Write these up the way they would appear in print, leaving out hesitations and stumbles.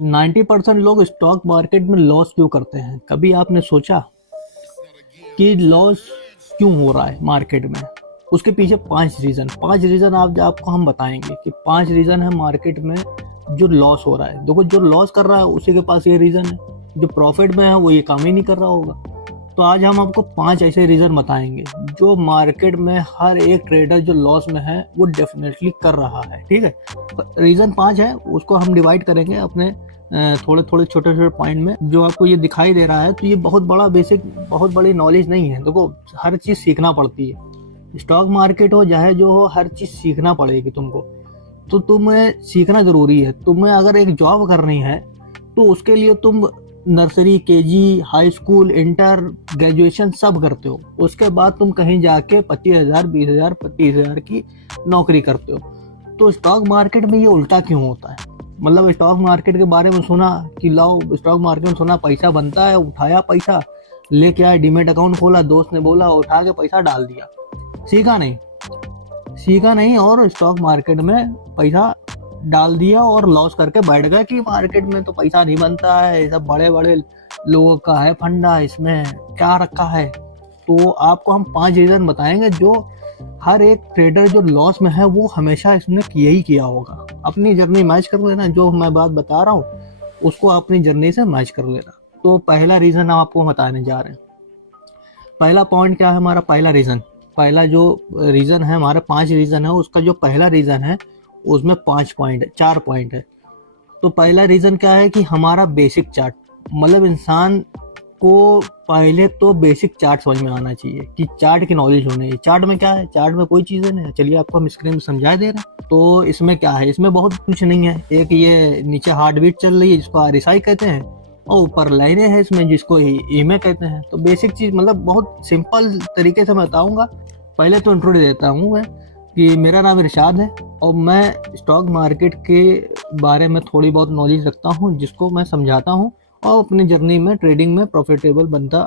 90% लोग stock market में loss क्यों करते हैं? कभी आपने सोचा कि लॉस क्यों हो रहा है मार्केट में? उसके पीछे 5 रीज़न आज आपको हम बताएंगे कि 5 रीज़न है मार्केट में जो लॉस हो रहा है। देखो, जो लॉस कर रहा है उसी के पास ये रीज़न है, जो प्रॉफिट में है वो ये काम ही नहीं कर रहा होगा। तो आज हम आपको 5 ऐसे रीज़न बताएंगे जो मार्केट में हर एक ट्रेडर जो लॉस में है वो डेफिनेटली कर रहा है। ठीक है, रीज़न 5 है, उसको हम डिवाइड करेंगे अपने थोड़े थोड़े छोटे छोटे पॉइंट में। जो आपको ये दिखाई दे रहा है तो ये बहुत बड़ा बेसिक, बहुत बड़ी नॉलेज नहीं है। देखो, हर चीज़ सीखना पड़ती है। स्टॉक मार्केट हो चाहे जो हो, हर चीज़ सीखना पड़ेगी तुमको। तो तुम्हें सीखना ज़रूरी है। तुम्हें अगर एक जॉब करनी है तो उसके लिए तुम nursery, KG, high school, inter, graduation सब करते हो। उसके बाद तुम कहीं जाके 25,000, 20,000, 25,000 की नौकरी करते हो। तो स्टॉक मार्केट में ये उल्टा क्यों होता है? मतलब स्टॉक मार्केट के बारे में सुना कि लाओ स्टॉक मार्केट में सुना पैसा बनता है, उठाया पैसा, लेके आए, डीमेट अकाउंट खोला, दोस्त ने बोला, उठा के पैसा डाल दिया। सीखा नहीं और स्टॉक मार्केट में पैसा डाल दिया और लॉस करके बैठ गए कि मार्केट में तो पैसा नहीं बनता है, सब बड़े बड़े लोगों का है फंडा, इसमें क्या रखा है। तो आपको हम 5 रीज़न बताएंगे जो हर एक ट्रेडर जो लॉस में है वो हमेशा इसने किया ही किया होगा। अपनी जर्नी मैच कर लेना, जो मैं बात बता रहा हूँ उसको अपनी जर्नी से मैच कर लेना। तो पहला रीज़न हम आपको बताने जा रहे हैं। पहला पॉइंट क्या है हमारा? पहला जो रीज़न है हमारा, 5 रीज़न है, उसका जो पहला रीज़न है उसमें 4 पॉइंट है। तो पहला रीज़न क्या है कि हमारा बेसिक चार्ट, मतलब इंसान को पहले तो बेसिक चार्ट समझ में आना चाहिए कि चार्ट की नॉलेज होनी चाहिए। चार्ट में क्या है? चार्ट में कोई चीज़ नहीं है। चलिए आपको हम स्क्रीन में समझा दे रहे हैं। तो इसमें क्या है? इसमें बहुत कुछ नहीं है। एक ये नीचे हार्ट बीट चल रही है जिसको आरएसआई कहते हैं, और ऊपर लाइनें हैं इसमें जिसको ईएमए कहते हैं। तो बेसिक चीज़, मतलब बहुत सिंपल तरीके से मैं बताऊँगा। पहले तो इंट्रो देता हूँ मैं कि मेरा नाम इरशाद है और मैं स्टॉक मार्केट के बारे में थोड़ी बहुत नॉलेज रखता हूँ जिसको मैं समझाता हूँ, और अपनी जर्नी में ट्रेडिंग में प्रॉफिटेबल बनता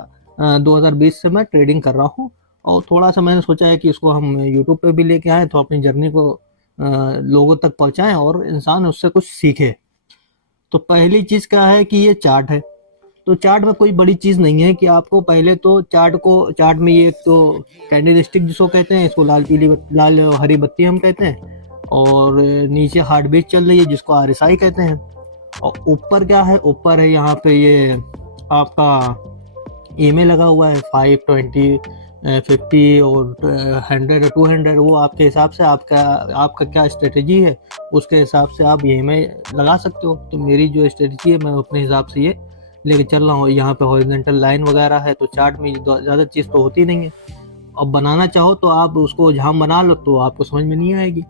2020 से मैं ट्रेडिंग कर रहा हूँ। और थोड़ा सा मैंने सोचा है कि इसको हम यूट्यूब पे भी लेके आएँ तो अपनी जर्नी को लोगों तक पहुँचाएँ और इंसान उससे कुछ सीखे। तो पहली चीज़ क्या है कि ये चार्ट है। तो चार्ट में कोई बड़ी चीज़ नहीं है कि आपको पहले तो चार्ट में ये एक तो कैंडल स्टिक जिसको कहते हैं, इसको लाल हरी बत्ती हम कहते हैं, और नीचे हार्ट बीट चल रही है जिसको आरएसआई कहते हैं। और ऊपर क्या है? ऊपर है यहाँ पे ये आपका ईएमए लगा हुआ है 5, 20, 50 और 100, 200। वो आपके हिसाब से आपका क्या स्ट्रेटेजी है उसके हिसाब से आप ईएमए लगा सकते हो। तो मेरी जो स्ट्रेटेजी है मैं अपने हिसाब से ये लेके चल रहा हूँ। यहाँ पे हॉरिजॉन्टल लाइन वगैरह है, तो चार्ट में ज़्यादा चीज़ तो होती नहीं है। अब बनाना चाहो तो आप उसको जहाँ बना लो तो आपको समझ में नहीं आएगी।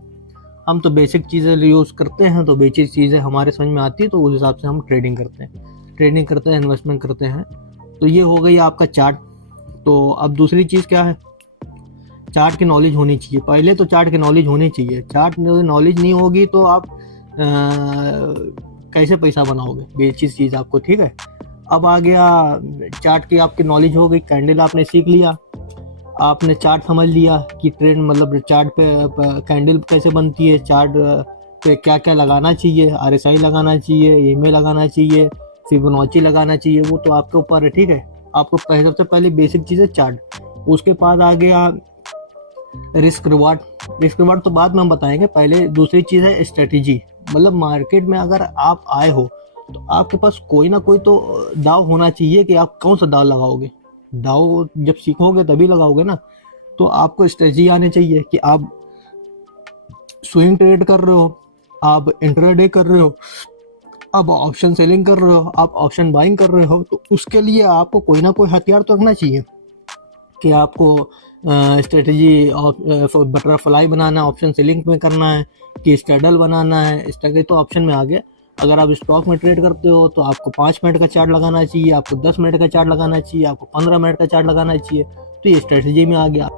हम तो बेसिक चीज़ें यूज़ करते हैं, तो बेसिक चीज़ें हमारे समझ में आती है, तो उस हिसाब से हम ट्रेडिंग करते हैं, इन्वेस्टमेंट करते हैं। तो ये हो गई आपका चार्ट। तो अब दूसरी चीज़ क्या है? चार्ट की नॉलेज होनी चाहिए। पहले तो चार्ट की नॉलेज होनी चाहिए। चार्ट नॉलेज नहीं होगी तो आप कैसे पैसा बनाओगे? बेसिक चीज़ आपको, ठीक है। अब आ गया चार्ट की आपकी नॉलेज हो गई, कैंडल आपने सीख लिया, आपने चार्ट समझ लिया कि ट्रेंड, मतलब चार्ट पे कैंडल कैसे बनती है, चार्ट पे क्या क्या लगाना चाहिए, आरएसआई लगाना चाहिए, ईएमए लगाना चाहिए, फिबोनाची लगाना चाहिए, वो तो आपके ऊपर है, ठीक है। आपको सबसे पहले बेसिक चीज़ है चार्ट। उसके बाद आ गया रिस्क रिवार्ड तो बाद में हम बताएंगे। पहले दूसरी चीज़ है स्ट्रेटेजी। मतलब मार्केट में अगर आप आए हो तो आपके पास कोई ना कोई तो दाव होना चाहिए कि आप कौन सा दाव लगाओगे। दाव जब सीखोगे तभी लगाओगे ना। तो आपको स्ट्रेटजी आनी चाहिए कि आप स्विंग ट्रेड कर रहे हो, आप इंट्राडे कर रहे हो, आप ऑप्शन सेलिंग कर रहे हो, आप ऑप्शन बाइंग कर रहे हो। तो उसके लिए आपको कोई ना कोई हथियार तो रखना चाहिए कि आपको स्ट्रेटजी बटरफ्लाई बनाना है, ऑप्शन सेलिंग में करना है कि स्ट्रेडल बनाना है। स्ट्रेटजी तो ऑप्शन में आ गया। अगर आप स्टॉक में ट्रेड करते हो तो आपको 5 मिनट का चार्ट लगाना चाहिए, आपको 10 मिनट का चार्ट लगाना चाहिए, आपको 15 मिनट का चार्ट लगाना चाहिए। तो ये स्ट्रेटजी में आ गया।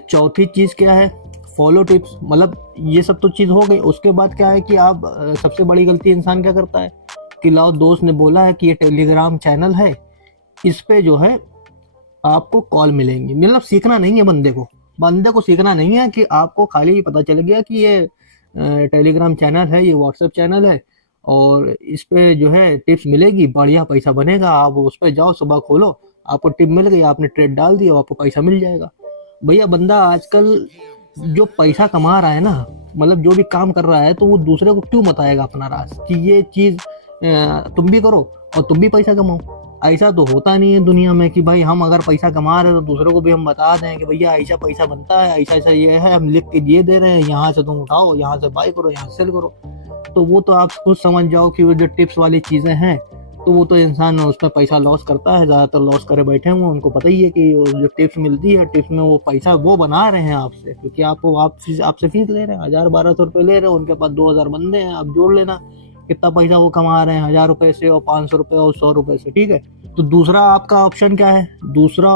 चौथी चीज़ क्या है? Follow tips. मतलब ये सब तो चीज़ हो गई। उसके बाद क्या है कि आप सबसे बड़ी गलती इंसान क्या करता है कि लाओ दोस्त ने बोला है कि ये टेलीग्राम चैनल है, इस पे जो है आपको कॉल मिलेंगी। मतलब सीखना नहीं है बंदे को सीखना नहीं है कि आपको खाली पता चल गया कि ये टेलीग्राम चैनल है, ये व्हाट्सएप चैनल है, और इस पे जो है टिप्स मिलेगी, बढ़िया पैसा बनेगा। आप उस पे जाओ, सुबह खोलो, आपको टिप मिल गई, आपने ट्रेड डाल दिया, आपको पैसा मिल जाएगा। भैया बंदा आजकल जो पैसा कमा रहा है ना, मतलब जो भी काम कर रहा है, तो वो दूसरे को क्यों बताएगा अपना राज कि ये चीज तुम भी करो और तुम भी पैसा कमाओ। ऐसा तो होता नहीं है दुनिया में कि भाई हम अगर पैसा कमा रहे हैं तो दूसरों को भी हम बता दें कि भैया ऐसा पैसा बनता है, ऐसा ऐसा ये है, हम लिख के ये दे रहे हैं, यहाँ से तुम उठाओ, यहाँ से बाय करो, यहाँ से सेल करो। तो वो तो आप खुद समझ जाओ कि वो जो टिप्स वाली चीजें हैं, तो वो तो इंसान उसमें पैसा लॉस करता है, ज्यादातर लॉस करे बैठे हुए, उनको पता ही है कि वो जो टिप्स मिलती है, टिप्स में वो पैसा वो बना रहे हैं आपसे, क्योंकि आपको आपसे फीस ले रहे हैं, 1000-1200 रुपये ले रहे हैं, उनके पास 2000 बंदे हैं, आप जोड़ लेना कितना पैसा वो कमा रहे हैं, 1000 रुपए से और 500 रुपये और 100 रुपये से, ठीक है। तो दूसरा आपका ऑप्शन क्या है? दूसरा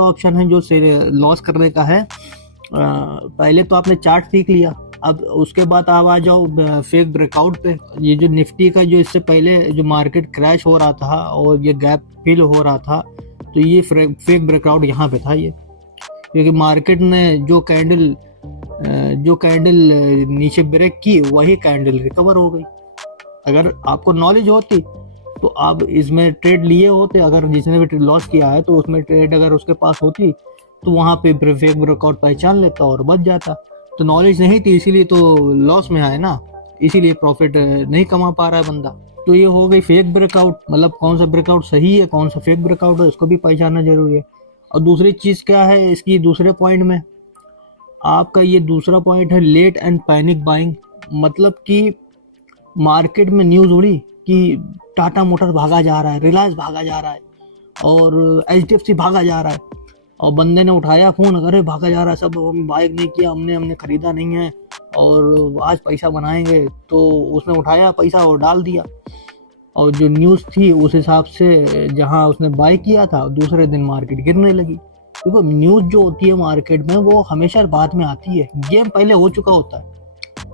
ऑप्शन है जो लॉस करने का है। पहले तो आपने चार्ट सीख लिया, अब उसके बाद आप आ जाओ फेक ब्रेकआउट पे। ये जो निफ्टी का जो इससे पहले जो मार्केट क्रैश हो रहा था और ये गैप फिल हो रहा था, तो ये फेक ब्रेकआउट यहाँ पे था ये, क्योंकि मार्केट ने जो कैंडल नीचे ब्रेक की, वही कैंडल रिकवर हो गई। अगर आपको नॉलेज होती तो आप इसमें ट्रेड लिए होते, अगर जिसने भी लॉस किया है तो उसमें ट्रेड अगर उसके पास होती तो वहाँ पे फेक ब्रेकआउट पहचान लेता और बच जाता। तो नॉलेज नहीं थी, इसीलिए तो लॉस में आए ना, इसीलिए प्रॉफिट नहीं कमा पा रहा है बंदा। तो ये हो गई फेक ब्रेकआउट, मतलब कौन सा ब्रेकआउट सही है, कौन सा फेक ब्रेकआउट है, उसको भी पहचानना जरूरी है। और दूसरी चीज क्या है इसकी दूसरे पॉइंट में, आपका ये दूसरा पॉइंट है लेट एंड पैनिक बाइंग। मतलब कि मार्केट में न्यूज उड़ी कि टाटा मोटर भागा जा रहा है, रिलायंस भागा जा रहा है और HDFC भागा जा रहा है, और बंदे ने उठाया फोन, अरे भागा जा रहा है, सब हम बाइक नहीं किया, हमने खरीदा नहीं है और आज पैसा बनाएंगे। तो उसने उठाया पैसा और डाल दिया, और जो न्यूज़ थी उस हिसाब से जहां उसने बाय किया था, दूसरे दिन मार्केट गिरने लगी। क्योंकि न्यूज़ जो होती है मार्केट में वो हमेशा बाद में आती है, गेम पहले हो चुका होता है।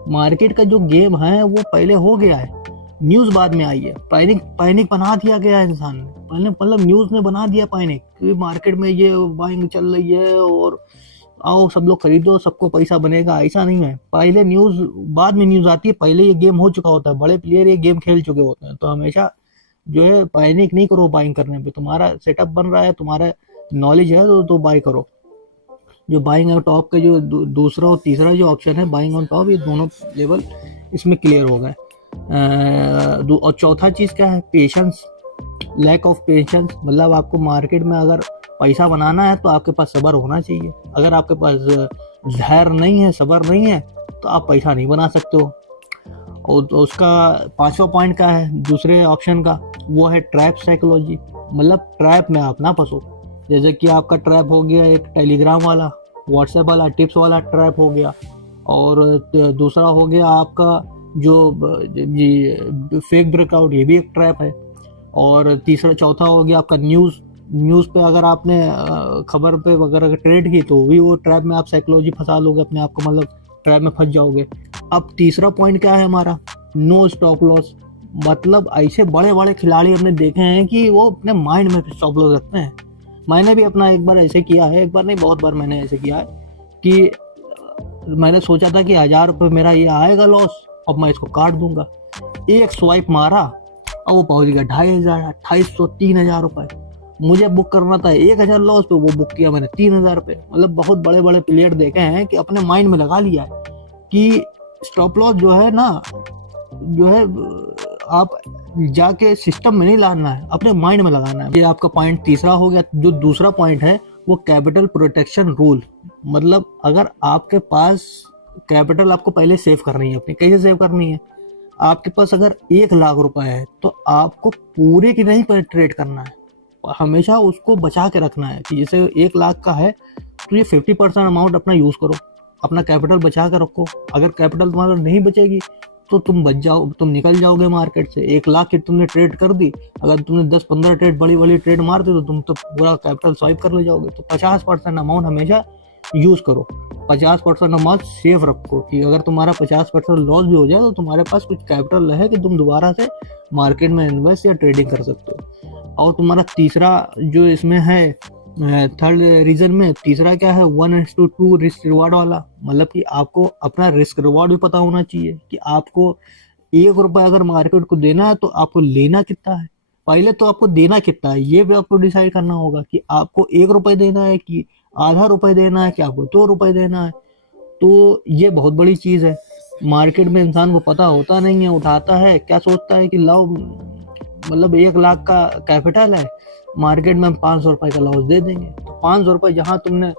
मार्केट का जो गेम है वो पहले हो गया है, न्यूज़ बाद में आई है। पैनिक बना दिया गया है इंसान ने, पहले मतलब न्यूज़ ने बना दिया पैनिक कि मार्केट में ये बाइंग चल रही है और आओ सब लोग खरीदो, सबको पैसा बनेगा। ऐसा नहीं है, पहले न्यूज़, बाद में न्यूज़ आती है, पहले ये गेम हो चुका होता है, बड़े प्लेयर ये गेम खेल चुके होते हैं। तो हमेशा जो है पैनिक नहीं करो बाइंग करने पे, तुम्हारा सेटअप बन रहा है, तुम्हारा नॉलेज है तो बाय करो। जो बाइंग ऑन टॉप का जो दूसरा और तीसरा जो ऑप्शन है बाइंग ऑन टॉप, ये दोनों लेवल इसमें क्लियर हो गए। और चौथा चीज क्या है? Patience, lack of patience. मतलब आपको मार्केट में अगर पैसा बनाना है तो आपके पास सब्र होना चाहिए। अगर आपके पास धैर्य नहीं है, सब्र नहीं है, तो आप पैसा नहीं बना सकते हो। और तो उसका पांचवा पॉइंट क्या है दूसरे ऑप्शन का? वो है ट्रैप साइकोलॉजी। मतलब ट्रैप में आप ना फंसो। जैसे कि आपका ट्रैप हो गया एक टेलीग्राम वाला, व्हाट्सएप वाला, टिप्स वाला ट्रैप हो गया, और दूसरा हो गया आपका जो फेक ब्रेकआउट, ये भी एक ट्रैप है। और चौथा हो गया आपका न्यूज़ पे अगर आपने खबर पे वगैरह ट्रेड की तो भी वो ट्रैप में आप साइकोलॉजी फंसा लोगे अपने आप को, मतलब ट्रैप में फंस जाओगे। अब तीसरा पॉइंट क्या है हमारा? No stop loss. मतलब ऐसे बड़े बड़े खिलाड़ी हमने देखे हैं कि वो अपने माइंड में स्टॉप लॉस रखते हैं। मैंने भी अपना एक बार ऐसे किया है, एक बार नहीं बहुत बार मैंने ऐसे किया है कि मैंने सोचा था कि 1000 रुपये मेरा ये आएगा लॉस, अब मैं इसको काट दूंगा। एक स्वाइप मारा और वो पहुंच गया 2500, 2800, 3000 रुपये। मुझे बुक करना था 1000 लॉस पे, वो बुक किया मैंने 3000 रुपये। मतलब बहुत बड़े बड़े प्लेयर देखे हैं कि अपने माइंड में लगा लिया है कि स्टॉप लॉस जो है ना, जो है आप जाके सिस्टम में नहीं लाना है, अपने माइंड में लगाना है। ये आपका पॉइंट तीसरा हो गया। जो दूसरा पॉइंट है वो कैपिटल प्रोटेक्शन रूल। मतलब अगर आपके पास कैपिटल आपको पहले सेव करनी है अपनी, कैसे सेव करनी है? आपके पास अगर 1 लाख रुपए है तो आपको पूरे की नहीं पर ट्रेड करना है, हमेशा उसको बचा के रखना है। कि जैसे 1 लाख का है तो ये 50% अमाउंट अपना यूज करो, अपना कैपिटल बचा कर रखो। अगर कैपिटल तुम्हारा नहीं बचेगी तो तुम बच जाओ, तुम निकल जाओगे मार्केट से। 1 लाख की तुमने ट्रेड कर दी, अगर तुमने 10-15 ट्रेड बड़ी ट्रेड मार दी तो तुम तो पूरा कैपिटल स्वाइप कर ले जाओगे। तो 50% अमाउंट हमेशा यूज करो, 50% अमाउंट सेव रखो कि अगर तुम्हारा 50% लॉस भी हो जाए तो तुम्हारे पास कुछ कैपिटल रहे कि तुम दोबारा से मार्केट में इन्वेस्ट या ट्रेडिंग कर सकते हो। और तुम्हारा तीसरा जो इसमें है, थर्ड रीजन में तीसरा क्या है? 1:2 रिस्क रिवार्ड वाला। मतलब कि आपको अपना रिस्क रिवार्ड भी पता होना चाहिए कि आपको 1 रुपए अगर मार्केट को देना है तो आपको लेना कितना है, पहले तो आपको देना कितना है ये भी आपको डिसाइड करना होगा कि आपको 1 रुपए देना है कि आधा रुपए देना है कि आपको 2 रुपए देना है। तो ये बहुत बड़ी चीज है। मार्केट में इंसान को पता होता नहीं है, उठाता है, क्या सोचता है कि लाओ, मतलब 1 लाख का कैपिटल है, मार्केट में हम 500 रुपए का लॉस दे देंगे। तो 500 रुपए जहां तुमने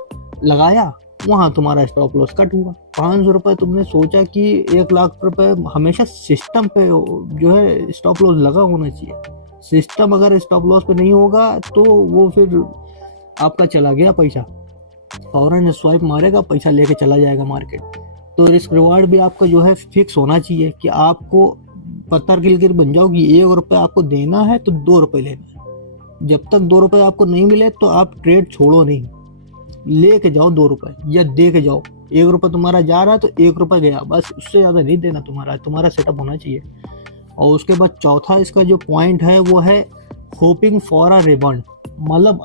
लगाया वहां तुम्हारा स्टॉप लॉस कट हुआ। 500 रुपए तुमने सोचा कि 1 लाख रुपए, हमेशा सिस्टम पे जो है स्टॉप लॉस लगा होना चाहिए। सिस्टम अगर स्टॉप लॉस पे नहीं होगा तो वो फिर आपका चला गया पैसा, फौरन स्वाइप मारेगा, पैसा लेके चला जाएगा मार्केट। तो रिस्क रिवार्ड भी आपका जो है फिक्स होना चाहिए कि आपको पत्थर गिर बन जाओ कि 1 रुपए आपको देना है तो 2 रुपए लेना है। जब तक 2 रुपए आपको नहीं मिले तो आप ट्रेड छोड़ो नहीं, लेके जाओ 2 रुपए या दे के जाओ। 1 रुपए तुम्हारा जा रहा है तो 1 रुपए गया, बस उससे ज्यादा नहीं देना, तुम्हारा सेटअप होना चाहिए। और उसके बाद चौथा इसका जो पॉइंट है वो है होपिंग फॉर अ रिबॉन्ड। मतलब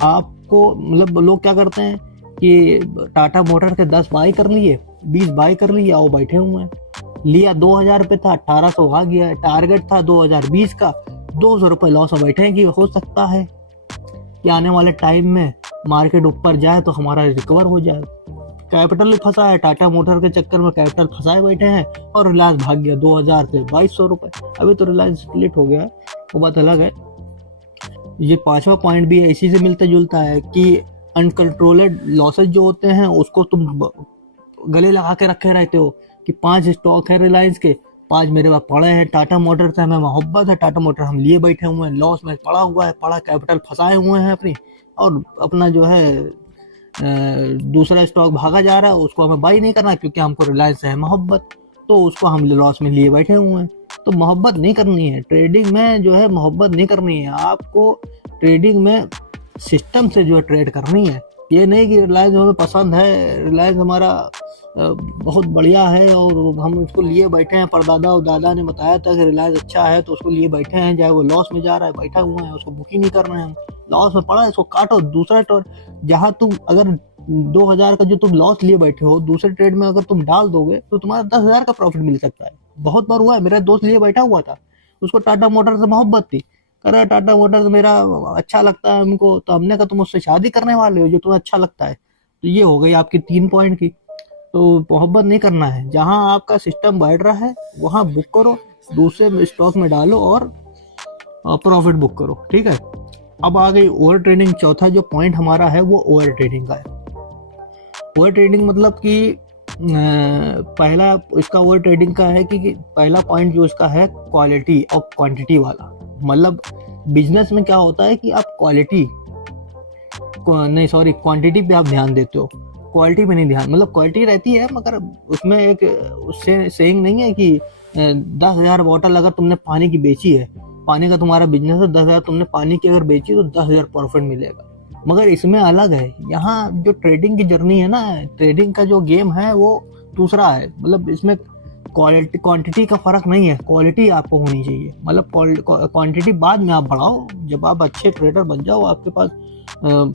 आपको, मतलब लोग क्या करते हैं कि टाटा मोटर के 10 बाई कर लिए, 20 बाई कर लिए और बैठे हुए हैं। लिया 2000 पे था, 1800 आ गया, टारगेट था 2020 का, 200 रुपए लॉस में बैठे हैं कि हो सकता है कि आने वाले टाइम में मार्केट ऊपर जाए तो हमारा रिकवर हो जाए। कैपिटल भी फंसा है, टाटा मोटर के चक्कर में कैपिटल फंसाए बैठे हैं, और रिलायंस भाग गया 2000 से 2200 रुपए। अभी तो रिलायंस स्प्लिट हो गया है, वो बात अलग है। ये पांचवा पॉइंट भी इसी से मिलता जुलता है कि अनकंट्रोल्ड लॉसेज जो होते हैं उसको तुम गले लगा के रखे रहते हो कि 5 स्टॉक है रिलायंस के, 5 मेरे पास पड़े हैं, टाटा मोटर से हमें मोहब्बत है, टाटा मोटर हम लिए बैठे हुए हैं, लॉस में पड़ा हुआ है, पड़ा कैपिटल फंसाए हुए हैं अपनी, और अपना जो है दूसरा स्टॉक भागा जा रहा है, उसको हमें बाई नहीं करना क्योंकि हमको रिलायंस से है मोहब्बत, तो उसको हम लॉस में लिए बैठे हुए हैं। तो मोहब्बत नहीं करनी है ट्रेडिंग में, जो है मोहब्बत नहीं करनी है आपको। ट्रेडिंग में सिस्टम से जो है ट्रेड करनी है। ये नहीं कि रिलायंस हमें पसंद है, रिलायंस हमारा बहुत बढ़िया है और हम उसको लिए बैठे हैं, परदादा और दादा ने बताया था कि रिलायंस अच्छा है तो उसको लिए बैठे हैं, चाहे वो लॉस में जा रहा है बैठा हुआ है, उसको बुक ही नहीं कर रहे हैं हम। लॉस में पड़ा है इसको काटो, दूसरा ट्रेड, जहाँ तुम अगर 2000 का जो तुम लॉस लिए बैठे हो, दूसरे ट्रेड में अगर तुम डाल दोगे तो तुम्हारा 10,000 का प्रॉफिट मिल सकता है। बहुत बार हुआ है, मेरा दोस्त लिए बैठा हुआ था, उसको टाटा मोटर से मोहब्बत थी, कह रहा टाटा मोटर से मेरा अच्छा लगता है हमको, तो हमने कहा तुम उससे शादी करने वाले हो जो तुम्हें अच्छा लगता है। तो ये हो गई आपकी 3 पॉइंट की। तो मोहब्बत नहीं करना है, जहां आपका सिस्टम बैठ रहा है वहां बुक करो, दूसरे स्टॉक में डालो और प्रॉफिट बुक करो, ठीक है। अब आ गई ओवर ट्रेडिंग। चौथा जो पॉइंट हमारा है वो ओवर ट्रेडिंग का है। ओवर ट्रेडिंग मतलब कि पहला इसका ओवर ट्रेडिंग का है कि पहला पॉइंट जो इसका है क्वालिटी और क्वांटिटी वाला। मतलब बिजनेस में क्या होता है कि आप क्वांटिटी पे आप ध्यान देते हो, क्वालिटी पे नहीं ध्यान। मतलब क्वालिटी रहती है मगर उसमें एक उससे सेइंग नहीं है कि 10,000 बॉटल अगर तुमने पानी की बेची है, पानी का तुम्हारा बिजनेस है, 10,000 तुमने पानी की अगर बेची तो 10,000 प्रॉफिट मिलेगा। मगर इसमें अलग है, यहाँ जो ट्रेडिंग की जर्नी है ना, ट्रेडिंग का जो गेम है वो दूसरा है। मतलब इसमें क्वालिटी क्वांटिटी का फर्क नहीं है, क्वालिटी आपको होनी चाहिए। मतलब क्वांटिटी बाद में आप बढ़ाओ, जब आप अच्छे ट्रेडर बन जाओ, आपके पास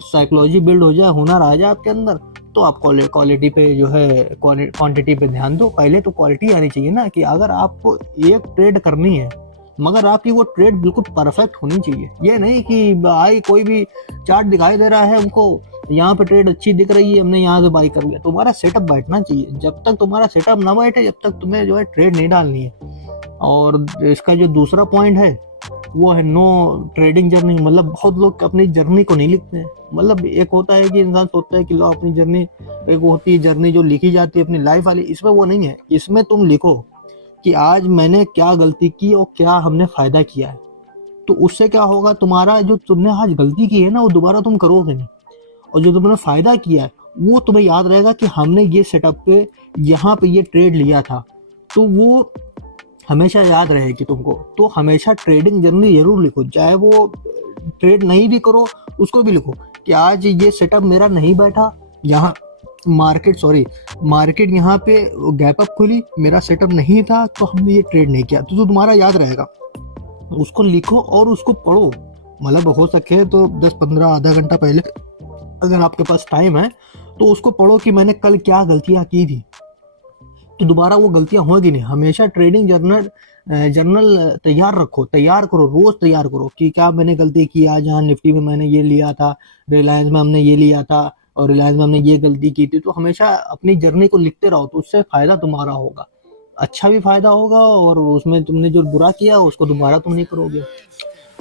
साइकोलॉजी बिल्ड हो जाए, हुनर आ जाए आपके अंदर, तो आप क्वालिटी पे जो है क्वांटिटी पे ध्यान दो। पहले तो क्वालिटी आनी चाहिए ना, कि अगर आपको एक ट्रेड करनी है मगर आपकी वो ट्रेड बिल्कुल परफेक्ट होनी चाहिए। ये नहीं कि भाई कोई भी चार्ट दिखाई दे रहा है हमको, यहाँ पे ट्रेड अच्छी दिख रही है, हमने यहाँ से बाई कर लिया। तुम्हारा सेटअप बैठना चाहिए, जब तक तुम्हारा सेटअप ना बैठे जब तक तुम्हें जो है ट्रेड नहीं डालनी है। और इसका जो दूसरा पॉइंट है वो है नो ट्रेडिंग जर्नी। मतलब बहुत लोग अपनी जर्नी को नहीं लिखते हैं। मतलब एक होता है कि इंसान सोचता है कि लो अपनी जर्नी, एक होती है जर्नी जो लिखी जाती है अपनी लाइफ वाली, इसमें वो नहीं है। इसमें तुम लिखो कि आज मैंने क्या गलती की और क्या हमने फायदा किया है। तो उससे क्या होगा, तुम्हारा जो तुमने आज गलती की है ना वो दोबारा तुम करोगे नहीं, और जो तुमने फायदा किया है वो तुम्हें याद रहेगा कि हमने ये सेटअप पे यहाँ पे ये ट्रेड लिया था, तो वो हमेशा याद रहेगी तुमको। तो हमेशा ट्रेडिंग जर्नी जरूर लिखो, चाहे वो ट्रेड नहीं भी करो उसको भी लिखो कि आज ये सेटअप मेरा नहीं बैठा, यहाँ मार्केट यहाँ पे गैप अप खुली, मेरा सेटअप नहीं था तो हमने ये ट्रेड नहीं किया। तो तुम्हारा याद रहेगा, उसको लिखो और उसको पढ़ो। मतलब हो सके तो 10-15 आधा घंटा पहले अगर आपके पास टाइम है तो उसको पढ़ो कि मैंने कल क्या गलतियां की थी, तो दोबारा वो गलतियां होगी नहीं। हमेशा ट्रेडिंग जर्नल जर्नल तैयार रखो, तैयार करो, रोज तैयार करो कि क्या मैंने गलती की आज, यहाँ निफ्टी में मैंने ये लिया था, रिलायंस में हमने ये लिया था और रिलायंस में हमने ये गलती की थी। तो हमेशा अपनी जर्नी को लिखते रहो, तो उससे फायदा तुम्हारा होगा, अच्छा भी फायदा होगा, और उसमें तुमने जो बुरा किया उसको दोबारा तुम नहीं करोगे।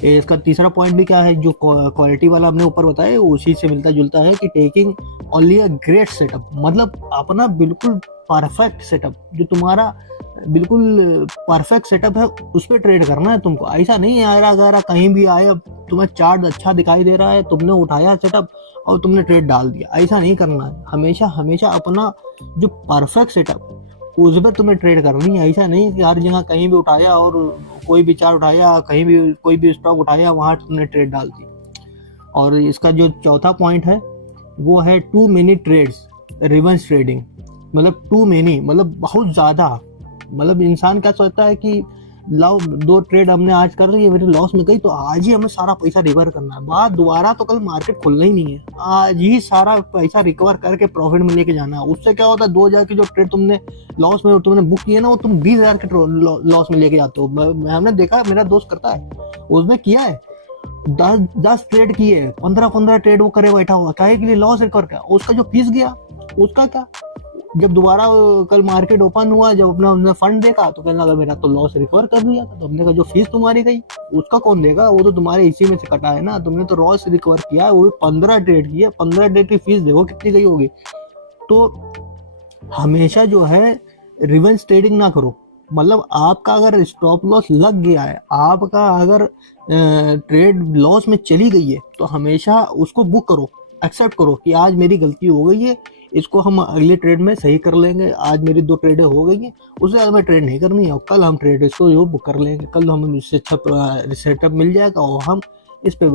इसका तीसरा पॉइंट भी क्या है, जो क्वालिटी वाला हमने ऊपर बताया उसी से मिलता जुलता है कि taking only a great setup, मतलब अपना बिल्कुल परफेक्ट सेटअप, जो तुम्हारा बिल्कुल परफेक्ट सेटअप है उस पर ट्रेड करना है तुमको। ऐसा नहीं है यार अगर कहीं भी आए, अब तुम्हें चार्ट अच्छा दिखाई दे रहा है, तुमने उठाया सेटअप और तुमने ट्रेड डाल दिया, ऐसा नहीं करना है। हमेशा हमेशा अपना जो परफेक्ट सेटअप उस पर तुम्हें ट्रेड करनी है। ऐसा नहीं कि हर जगह कहीं भी उठाया और कोई भी चार्ट उठाया, कहीं भी कोई भी स्टॉक उठाया, वहां तुमने ट्रेड डाल दी। और इसका जो चौथा पॉइंट है वो है too many trades, reverse trading. मतलब टू मेनी मतलब बहुत ज्यादा, मतलब इंसान क्या सोचता है कि लाओ 2 ट्रेड हमने आज कर ली, मेरे लॉस में गई तो आज ही हमें सारा पैसा रिकवर करना है, बाद दोबारा तो कल मार्केट खुलना ही नहीं है, आज ही सारा पैसा रिकवर करके प्रॉफिट में लेके जाना है। उससे क्या होता है, 2000 की जो ट्रेड तुमने लॉस में तुमने बुक किए ना, वो तुम 20,000 के लॉस में लेके जाते हो। हमने देखा, मेरा दोस्त करता है, उसने किया है 10 ट्रेड किए, 15 ट्रेड वो करे बैठा हुआ, काहे के लिए, लॉस रिकवर किया, उसका जो फीस गया उसका क्या। जब दोबारा कल मार्केट ओपन हुआ, जब अपना हमने फंड देखा तो कहने लगा मेरा तो लॉस रिकवर कर लिया था। तो हमने कहा जो फीस तुम्हारी गई उसका कौन देगा, वो तो तुम्हारे इसी में से कटा है ना, तुमने तो लॉस रिकवर किया है, वो भी 15 ट्रेड किए, 15 ट्रेड की फीस देखो कितनी गई होगी। तो हमेशा जो है रिवर्स ट्रेडिंग ना करो, मतलब आपका अगर स्टॉप लॉस लग गया है, आपका अगर ट्रेड लॉस में चली गई है, तो हमेशा उसको बुक करो, एक्सेप्ट करो कि आज मेरी गलती हो गई है, इसको हम अगले ट्रेड में सही कर लेंगे, आज मेरी 2 ट्रेडें हो गई हैं, उससे ज़्यादा मैं ट्रेड नहीं करनी है, और कल हम ट्रेड इसको जो बुक कर लेंगे, कल हमें इससे अच्छा सेटअप मिल जाएगा और हम इस पे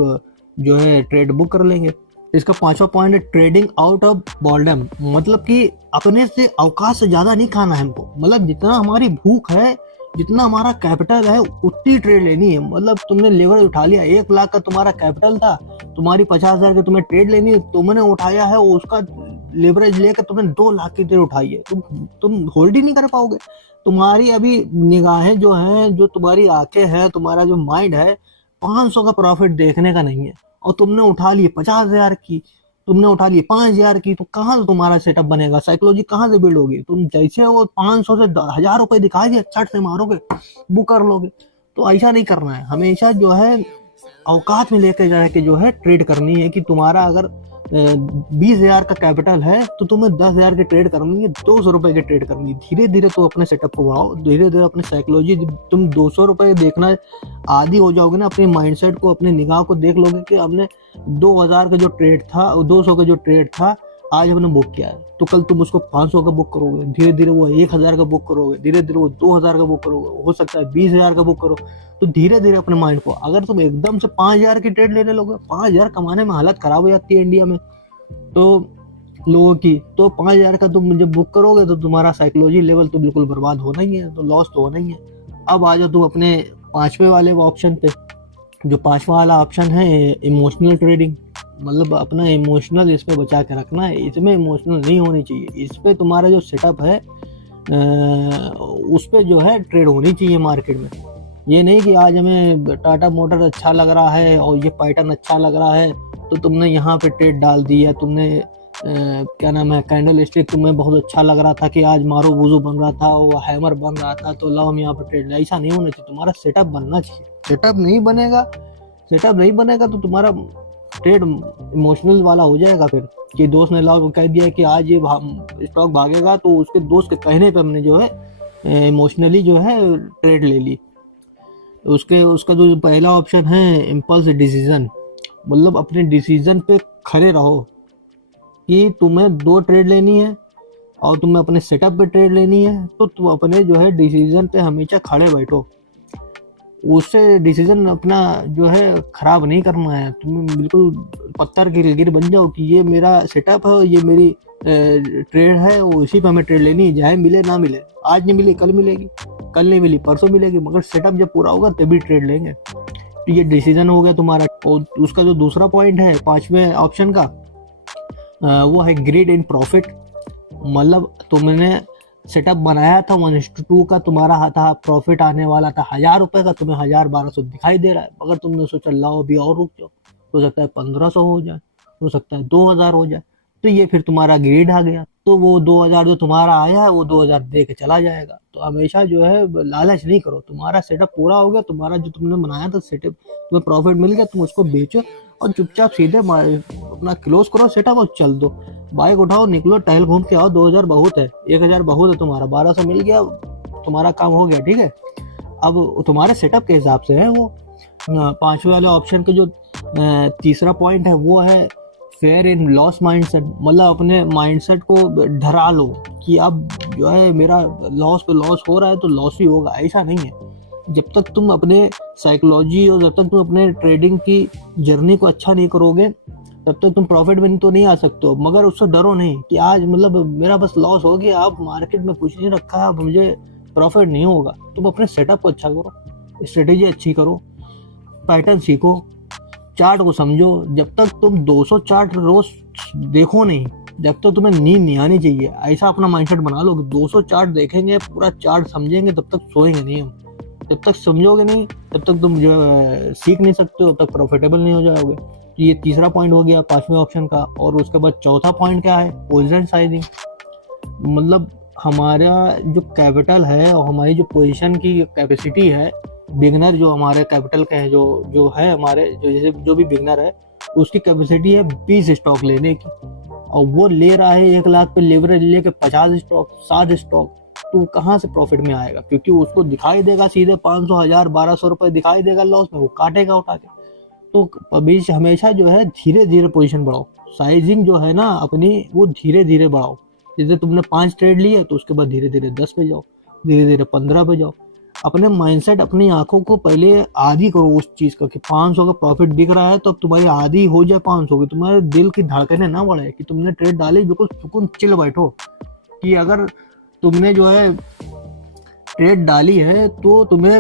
जो है ट्रेड बुक कर लेंगे। इसका 5वां पॉइंट है ट्रेडिंग आउट ऑफ बॉर्डम, मतलब कि अपने से अवकाश से ज्यादा नहीं खाना है हमको, मतलब जितना हमारी भूख है, जितना हमारा कैपिटल है उतनी ट्रेड लेनी है। मतलब तुमने लेवल उठा लिया, 1 लाख का तुम्हारा कैपिटल था, तुम्हारी 50,000 की तुम्हें ट्रेड लेनी है, तुमने उठाया है, उसका लेवरेज लेकर तुमने 2 लाख की ट्रेड उठाई है, तुम होल्ड ही नहीं कर पाओगे। तुम्हारी अभी निगाहें जो हैं, जो तुम्हारी आंखें हैं, तुम्हारा जो माइंड है 500 का प्रॉफिट देखने का नहीं है, और तुमने उठा ली 50,000 की, तुमने उठा ली 5,000 की, तो कहाँ से तुम्हारा सेटअप बनेगा, साइकोलॉजी कहाँ से बिल्ड होगी। तुम जैसे वो 500 से 1,000 रुपए दिखाएंगे, छट से मारोगे, बुक कर लोगे। तो ऐसा नहीं करना है, हमेशा जो है औकात में लेकर जाके जो है ट्रेड करनी है। कि तुम्हारा अगर 20,000 का कैपिटल है तो तुम्हें 10,000 की ट्रेड करनी है, 200 रुपए की ट्रेड करनी है। धीरे धीरे तो अपने सेटअप को बढ़ाओ, धीरे धीरे अपने साइकोलॉजी, तुम 200 रुपए देखना आदि हो जाओगे ना, अपने माइंडसेट को, अपने निगाह को देख लोगे कि हमने 2,000 का जो ट्रेड था, 200 का जो ट्रेड था, आज हमने बुक किया है, तो कल तुम उसको 500 का बुक करोगे, धीरे धीरे वो 1,000 का बुक करोगे, धीरे धीरे वो 2,000 का बुक करोगे, हो सकता है 20,000 का बुक करो। तो धीरे धीरे अपने माइंड को, अगर तुम एकदम से 5,000 की ट्रेड लेने लोगे, 5,000 कमाने में हालत खराब हो जाती है इंडिया में तो लोगों की, तो 5,000 का तुम जब बुक करोगे तो तुम्हारा साइकोलॉजी लेवल तो बिल्कुल बर्बाद होना ही है, तो लॉस तो होना ही है। अब आ जाओ तुम अपने 5वें वाले ऑप्शन पे। जो 5वां वाला ऑप्शन है इमोशनल ट्रेडिंग, मतलब अपना इमोशनल इस पे बचा के रखना है, इसमें इमोशनल नहीं होनी चाहिए। इस पे तुम्हारा जो सेटअप है उस पे जो है ट्रेड होनी चाहिए मार्केट में। ये नहीं कि आज हमें टाटा मोटर अच्छा लग रहा है और ये पैटर्न अच्छा लग रहा है तो तुमने यहाँ पे ट्रेड डाल दी, या तुमने क्या नाम है कैंडल स्टिक तुम्हें बहुत अच्छा लग रहा था कि आज मारो वुजू बन रहा था, वो हैमर बन रहा था, तो लाओ हम यहाँ पे ट्रेड। ऐसा नहीं होना चाहिए, तुम्हारा सेटअप बनना चाहिए। सेटअप नहीं बनेगा तो तुम्हारा ट्रेड इमोशनल वाला हो जाएगा। फिर कि दोस्त ने लाओ कह दिया कि आज ये स्टॉक भागेगा, तो उसके दोस्त के कहने पे हमने जो है इमोशनली जो है ट्रेड ले ली। उसका जो पहला ऑप्शन है इम्पल्स डिसीजन, मतलब अपने डिसीजन पे खड़े रहो कि तुम्हें 2 ट्रेड लेनी है और तुम्हें अपने सेटअप पे ट्रेड लेनी है, तो तुम अपने जो है डिसीजन पे हमेशा खड़े बैठो। उससे डिसीजन अपना जो है खराब नहीं करना है, तुम बिल्कुल पत्थर की गिर बन जाओ कि ये मेरा सेटअप है, ये मेरी ट्रेड है, वो इसी पे हमें ट्रेड लेनी है, चाहे मिले ना मिले। आज नहीं मिली कल मिलेगी, कल नहीं मिली परसों मिलेगी, मगर सेटअप जब पूरा होगा तभी ट्रेड लेंगे। तो ये डिसीजन हो गया तुम्हारा। और उसका जो दूसरा पॉइंट है 5वें ऑप्शन का वो है ग्रीड इन प्रॉफिट, मतलब तुमने सेटअप बनाया था 1:2 का, तुम्हारा था प्रॉफिट आने वाला था 1000 रुपए का, तुम्हें 1200 दिखाई दे रहा है। अगर तुमने सोचा लाओ अभी और रुक जाओ, हो सकता है 1500 हो जाए, हो सकता है 2000 हो जाए, तो ये फिर तुम्हारा ग्रीड आ गया, तो वो 2000 जो तुम्हारा आया है वो 2000 दे के चला जाएगा। तो हमेशा जो है लालच नहीं करो, तुम्हारा सेटअप पूरा हो गया, तुम्हारा जो तुमने बनाया था सेटअप, तुम्हें प्रॉफिट मिल गया, तुम उसको बेचो और चुपचाप सीधे अपना क्लोज करो सेटअप और चल दो, बाइक उठाओ, निकलो, टहल घूम के आओ। 2000 बहुत है, 1000 बहुत है, तुम्हारा 1200 मिल गया, तुम्हारा काम हो गया, ठीक है। अब तुम्हारे सेटअप के हिसाब से है वो। पांचवे वाले ऑप्शन के जो तीसरा पॉइंट है वो है फेयर इन लॉस माइंडसेट, मतलब अपने माइंडसेट को डरा लो कि अब जो है मेरा लॉस पे लॉस हो रहा है तो लॉस ही होगा, ऐसा नहीं है। जब तक तुम अपने साइकोलॉजी और जब तक तुम अपने ट्रेडिंग की जर्नी को अच्छा नहीं करोगे तब तक तुम प्रॉफिट में तो नहीं आ सकते हो। मगर उससे डरो नहीं कि आज मतलब मेरा बस लॉस हो गया, अब मार्केट में कुछ नहीं रखा, अब मुझे प्रॉफिट नहीं होगा। तुम अपने सेटअप को अच्छा करो, स्ट्रेटेजी अच्छी करो, पैटर्न सीखो, चार्ट को समझो। जब तक तुम 200 चार्ट रोज देखो नहीं, जब तक तुम्हें नींद नहीं आनी चाहिए, ऐसा अपना माइंडसेट बना लो कि 200 चार्ट देखेंगे, पूरा चार्ट समझेंगे, तब तक सोएंगे नहीं हम। जब तक समझोगे नहीं तब तक तुम जो सीख नहीं सकते हो, तब तक प्रॉफिटेबल नहीं हो जाओगे। तो ये तीसरा पॉइंट हो गया पांचवें ऑप्शन का। और उसके बाद चौथा पॉइंट क्या है, पोजीशन साइजिंग। मतलब हमारा जो कैपिटल है और हमारी जो पोजीशन की कैपेसिटी है, बिगनर जो हमारे कैपिटल के हैं, जो है हमारे जो जैसे जो भी बिगनर है उसकी कैपेसिटी है 20 स्टॉक लेने की, और वो ले रहा है 1 लाख पे लेवरेज लेके 50 स्टॉक 60 स्टॉक, तो कहाँ से प्रॉफिट में आएगा? क्योंकि उसको दिखाई देगा सीधे 500 1000 1200 रुपए दिखाई देगा लॉस में, वो काटेगा उठा के। तो अभी हमेशा जो है धीरे धीरे पोजीशन बढ़ाओ, साइजिंग जो है ना अपनी वो धीरे धीरे बढ़ाओ। जैसे तुमने 5 ट्रेड लिए तो उसके बाद धीरे धीरे 10 पे जाओ, धीरे धीरे 15 पे जाओ। अपने माइंडसेट, अपनी आंखों को पहले आदी करो उस चीज का कि 500 का प्रॉफिट दिख रहा है तो अब तुम्हारी आदी हो जाए 500 की, तुम्हारे दिल की धड़कनें ना बढ़े कि तुमने ट्रेड डाली, बिल्कुल सुकून चिल बैठो कि अगर तुमने जो है ट्रेड डाली है तो तुम्हें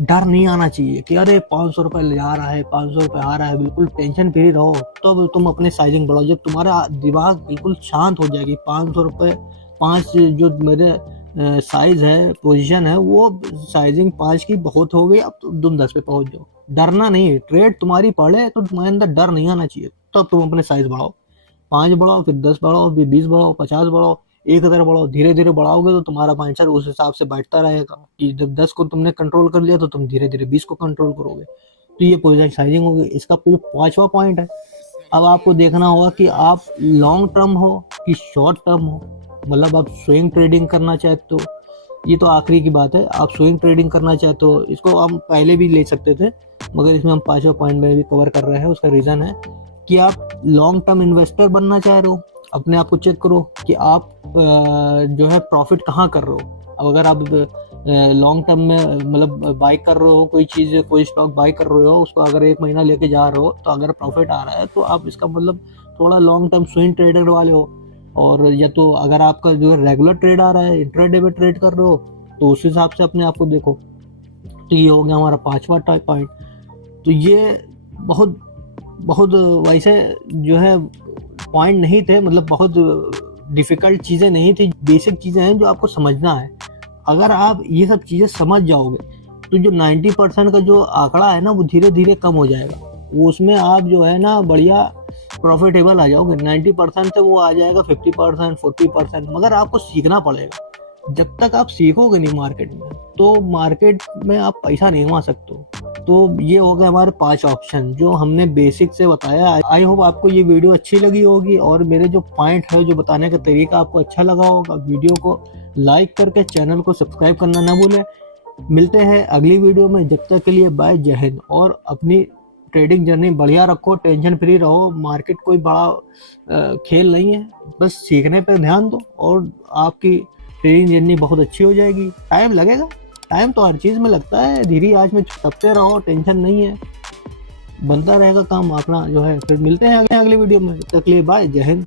डर नहीं आना चाहिए कि अरे 500 रुपए ले जा रहा है, 500 रुपए आ रहा है, बिल्कुल टेंशन फ्री रहो। तो तुम अपने साइजिंग बढ़ाओ, जब तुम्हारा दिमाग बिल्कुल शांत हो जाएगी, 500 रुपए 5 जो मेरे साइज है, पोजीशन है, वो साइजिंग 5 की बहुत हो गई, अब तुम 10 पे पहुंच जाओ। डरना नहीं है, ट्रेड तुम्हारी पड़े तो तुम्हारे अंदर डर नहीं आना चाहिए। तब तुम अपने साइज बढ़ाओ, 5 बढ़ाओ, फिर 10 बढ़ाओ, फिर 20 बढ़ाओ, 50 बढ़ाओ, 1000 बढ़ाओ। धीरे धीरे बढ़ाओगे तो तुम्हारा माइंडसेट उस हिसाब से बैठता रहेगा कि जब 10 को तुमने कंट्रोल कर लिया तो तुम धीरे धीरे 20 को कंट्रोल करोगे। तो ये पोजीशन साइजिंग होगी। इसका पांचवा पॉइंट है, अब आपको देखना होगा कि आप लॉन्ग टर्म हो कि शॉर्ट टर्म हो। मतलब आप स्विंग ट्रेडिंग करना चाहते हो, ये तो आखिरी की बात है, आप स्विंग ट्रेडिंग करना चाहते हो, इसको हम पहले भी ले सकते थे मगर इसमें हम पांचवा पॉइंट में भी कवर कर रहे हैं। उसका रीजन है कि आप लॉन्ग टर्म इन्वेस्टर बनना चाह रहे हो। अपने आप को चेक करो कि आप जो है प्रॉफिट कहाँ कर रहे हो। अब अगर आप लॉन्ग टर्म में मतलब बाई कर रहे हो कोई चीज़, कोई स्टॉक बाई कर रहे हो, उसको अगर 1 महीना लेके जा रहे हो तो अगर प्रॉफिट आ रहा है तो आप इसका मतलब थोड़ा लॉन्ग टर्म स्विंग ट्रेडर वाले हो। और या तो अगर आपका जो है रेगुलर ट्रेड आ रहा है, इंट्राडे में ट्रेड कर रहे हो, तो उस हिसाब से अपने आप को देखो। तो ये हो गया हमारा पांचवा पॉइंट। तो ये बहुत बहुत वैसे जो है पॉइंट नहीं थे, मतलब बहुत डिफिकल्ट चीज़ें नहीं थी, बेसिक चीज़ें हैं जो आपको समझना है। अगर आप ये सब चीज़ें समझ जाओगे तो जो 90% का जो आंकड़ा है ना वो धीरे धीरे कम हो जाएगा, वो उसमें आप जो है ना बढ़िया प्रॉफिटेबल आ जाओगे। 90% से वो आ जाएगा 50% 40%। मगर आपको सीखना पड़ेगा, जब तक आप सीखोगे नहीं मार्केट में तो मार्केट में आप पैसा नहीं कमा सकते हो। तो ये हो गए हमारे 5 ऑप्शन जो हमने बेसिक से बताया। आई होप आपको ये वीडियो अच्छी लगी होगी और मेरे जो पॉइंट है, जो बताने का तरीका आपको अच्छा लगा होगा। वीडियो को लाइक करके चैनल को सब्सक्राइब करना ना भूलें। मिलते हैं अगली वीडियो में, जब तक के लिए बाय, जय हिंद। और अपनी ट्रेडिंग जर्नी बढ़िया रखो, टेंशन फ्री रहो। मार्केट कोई बड़ा खेल नहीं है, बस सीखने पर ध्यान दो और आपकी ट्रेडिंग जर्नी बहुत अच्छी हो जाएगी। टाइम लगेगा, टाइम तो हर चीज़ में लगता है, धीरे आज में तपते रहो, टेंशन नहीं है, बनता रहेगा काम अपना जो है। फिर मिलते हैं अगले वीडियो में, तब तक के लिए बाय, जय हिंद।